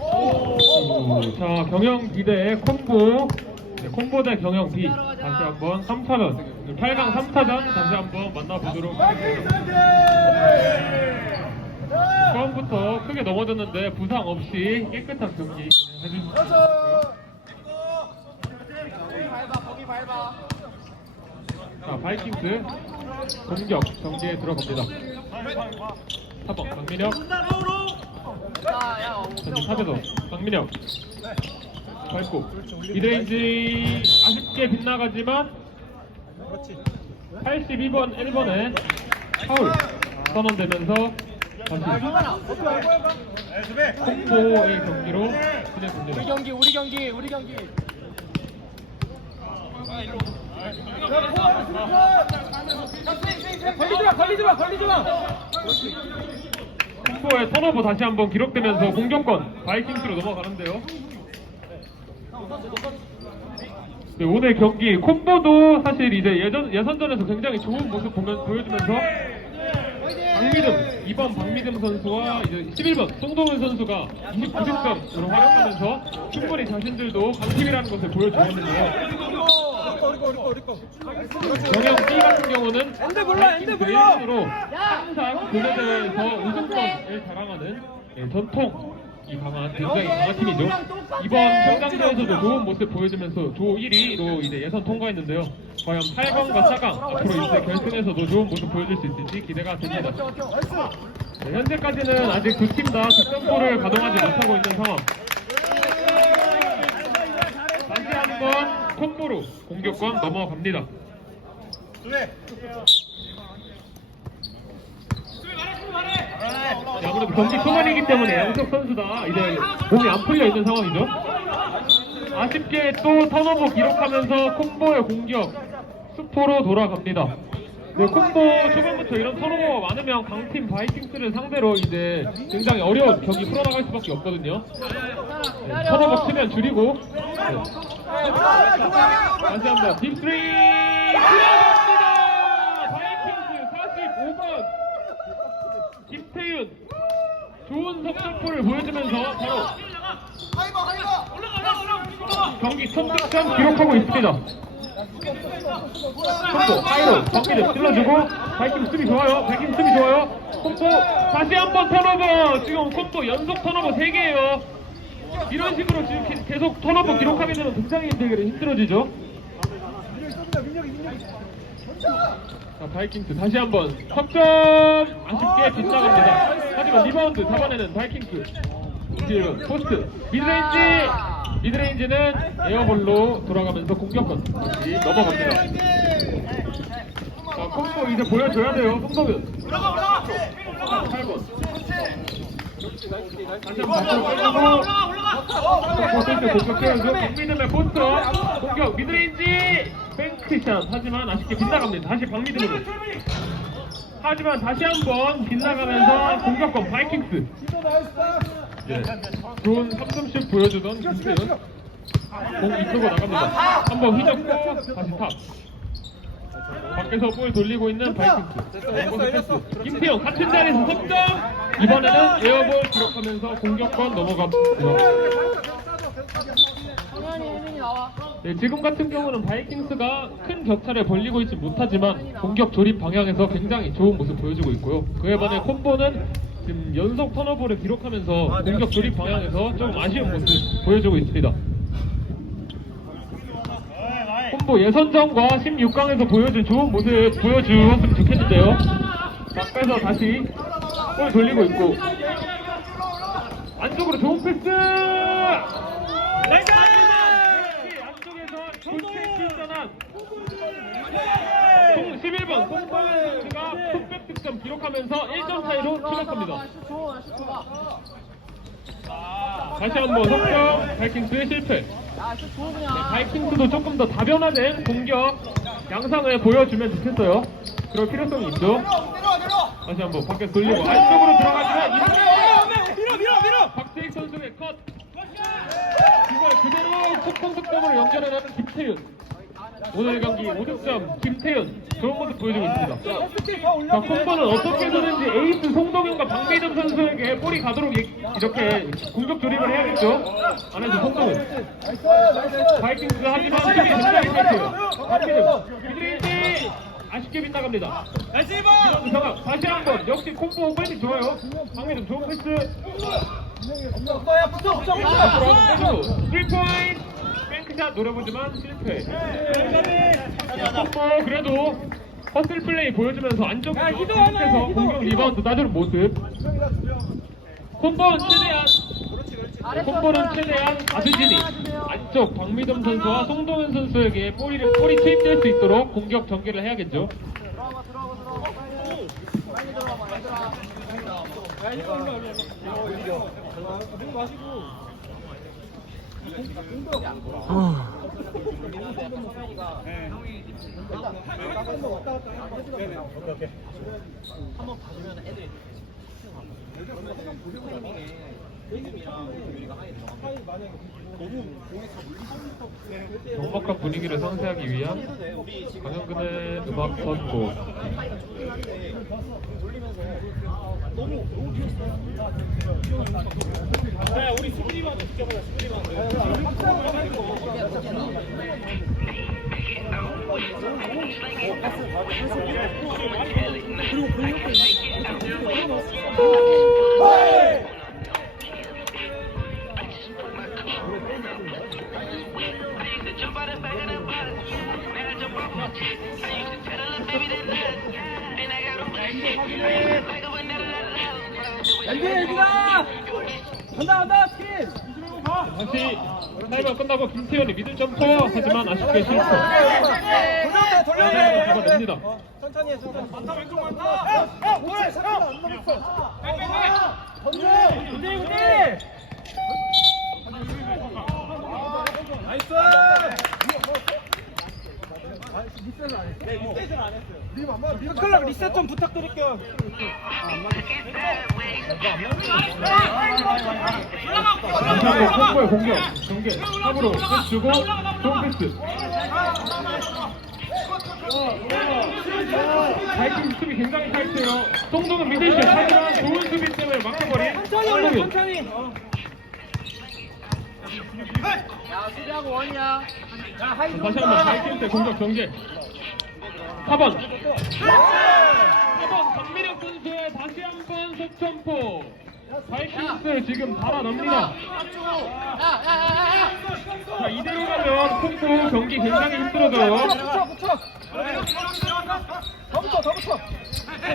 오, 자, 경영 B 대 콤보. 네, 콤보 대 경영 B. 다시 한번 3차전. 8강 3차전 다시 한번 만나보도록 하겠습니다. 처음부터 크게 넘어졌는데 부상 없이 깨끗한 경기 해주셨습니다. 자, 바이킹스 공격 경기에 들어갑니다. 4번 박민혁. 전진 타대도 박민혁. 밟고. 미드레인지 아쉽게 빗나가지만 82번 1번에 파울 선언되면서 다시 콤보의 경기로 진행됩니다. 우리 경기 우리 경기 우리 경기 마 걸리지 마 걸리지 마 콤보의 턴오버 다시 한번 기록되면서 공격권 바이킹스로 넘어가는데요. 네, 오늘 경기 콤보도 사실 이제 예전 예선전에서 굉장히 좋은 모습 보면, 보여주면서 박미듬 2번 박미듬 선수와 이제 11번 송동훈 선수가 29득점으로 활약하면서 충분히 자신들도 강팀이라는 것을 보여주었는데요. 경영 B 같은 경우는 바이킹스 1번으로 항상 국내 대회에서 우승권을 자랑하는 예, 전통 이 강한 굉장히 강한 팀이죠. 이번 평강대에서도 좋은 모습 보여주면서 조 1위로 이제 예선 통과했는데요. 과연 8강과 4강 앞으로 이제 결승에서도 좋은 모습 보여줄 수 있을지 기대가 됩니다. 네, 현재까지는 아직 두 팀 다 득점포를 가동하지 못하고 있는 상황. 다시 한번 콤보로 공격권 넘어갑니다. 네, 아무래도 경기 초반이기 때문에 양석 선수 다 이제 몸이 안 풀려 있는 상황이죠. 아쉽게 또 턴오버 기록하면서 콤보의 공격 수포로 돌아갑니다. 네, 콤보 초반부터 이런 턴오버가 많으면 강팀 바이킹스를 상대로 이제 굉장히 어려운 경기 풀어나갈 수밖에 없거든요. 네, 턴오버 치면 줄이고 네. 다시 한번 딥3 들어갑니다. 바이킹스 45번 김태윤 좋은 석점포를 보여주면서 바로 경기 첫 득점 기록하고 있습니다. 콤보 하이로 경기를 찔러주고 바이킹 수비 좋아요. 바이킹 수비 좋아요. 콤보 다시 한번 턴오버 지금 콤보 연속 턴오버 3개예요. 이런 식으로 지금 계- 계속 턴오버 기록하게 되면 굉장히 힘들게 힘들어지죠. 자, 바이킹스 다시 한번 석점 아쉽게 빗나갑니다. 하지만 리바운드 잡아내는 바이킹스. 이제 포스트 미드레인지 미드레인지는 에어볼로 돌아가면서 공격권 다시 넘어갑니다. 자, 콤보 이제 보여줘야 돼요, 송동현. 8번. 뱅크샷 하지만 아쉽게 빗나갑니다. 다시 박미듬으로. 하지만 다시 한번 빗나가면서 공격권 바이킹스. 예. 좋은 3점슛 보여주던 김태현. 공 이끌고 나갑니다. 한번 휘젓고 다시 탑. 밖에서 볼 돌리고 있는 바이킹스. 김태형 같은 자리에서 석점. 이번에는 에어볼 기록하면서 공격권 넘어갑니다. 네, 지금 같은 경우는 바이킹스가 큰 격차를 벌리고 있지 못하지만 공격 조립 방향에서 굉장히 좋은 모습 보여주고 있고요. 그에 반해 콤보는 지금 연속 턴오버를 기록하면서 공격 조립 방향에서 좀 아쉬운 모습 보여주고 있습니다. 콤보 예선전과 16강에서 보여준 좋은 모습 보여주었으면 좋겠는데요. 밖에서 다시 볼 돌리고 있고 안쪽으로 좋은 패스! 나이스! 안쪽에서 좋게 출전한 송 11번 송범수가 풋백 득점 기록하면서 1점 차이로 좋아 다시 한번 석점 바이킹스의 실패. 좋아 그냥 바이킹스도 조금 더 다변화된 공격 양상을 보여주면 좋겠어요. 그럴 필요성이 있죠. 다시 한번 밖에 돌리고 안쪽으로 들어가지만 이번에 밀어 밀어 밀어 박재익 선수의 컷. 이걸 그대로 속공 득점으로 연결해내는 김태윤. 오늘 경기 5득점 김태현 좋은 모습 보여주고 있습니다. 자, 콤보는 어떻게 해서든지 에이스 송동현과 박미점 선수에게 볼이 가도록 이- 이렇게 공격 조립을 해야겠죠. 안에서 송동현. 바이킹스 하지만 수비 굉장히 타이트해요. 박미점. 미드레인지 아쉽게 빗나갑니다. 나이스 이런 상황 다시 한번 역시 콤보 오펜이 좋아요. 박미점 좋은 패스. 앞으로 붙어. 빼주고 3포인트 뱅크샷 노려보지만 실패. 콤보 그래도 허슬 플레이 보여주면서 안쪽에서 계속해서. 공격 리바운드 따주는 모습. 콤보는 최대한 콤보는 최대한 아드진이 안쪽 박미점 선수와 송동현 선수에게 볼이, 볼이 투입될 수 있도록 공격 전개를 해야겠죠. 성현이가 네. 일단 나가서 왔다 갔다 네네. 해주면 오케이 오케이. 한번 봐주면 애들이 그러면 타이밍에 정확한 분위기를 상쇄하기 위한 강현근의 음악 선곡. 엔디 엔디다. 간다 간다 팀. 다시 타이머 끝나고 김태현이 미들 점퍼 하지만 아쉽게 실패. 돌려야 돌려야 돼. 잡아냅니다. 천천히 해 천천히. 많다 왼쪽 많다. 야, 야, 뭐야? 잠깐 안 넘었어. 던져. 군대 군대. 나이스. 클럽 리셋 좀 부탁드릴게요. 한번 콤보의 공격 전개 탑으로 패스 주고 좋은 패스. 바이킹 수비 굉장히 타이트해요. 송동은 미들슛 하지만 좋은 수비 때문에 막혀버린 천천히 올려. 천천히. 야, 수비하고 원이야. 야 하이 다시 한번 바이킹스의 공격 전개 4번 4번 강민혁 선수의 다시 한번 석점포 바이킹스 지금 달아납니다. 자 이대로 가면 콩쿠 경기 굉장히 힘들어져요 붙여 붙여. 더 붙여 더 붙여.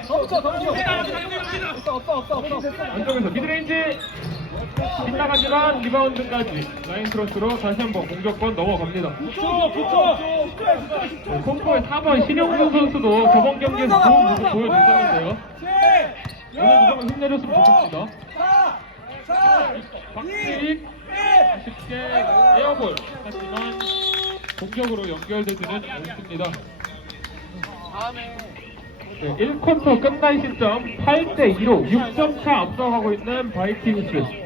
더 붙여 더 붙여. 없어 없어 없어 없어. 안쪽에서 미드레인지 빗나가지만 리바운드까지. 라인 크로스로 다시 한번 공격권 넘어갑니다. 붙여 붙여. 콩쿠의 4번 신영준 선수도 저번 경기에서 좋은 모습 보여줬었는데요. 오늘 무조건 힘내줬으면 좋겠습니다. 박지익 아쉽게 에어볼. 하지만 공격으로 연결되지는 않습니다. 다음에. 네, 1쿼터 끝난 시점 8대 2로 6점 차 앞서가고 있는 바이킹스.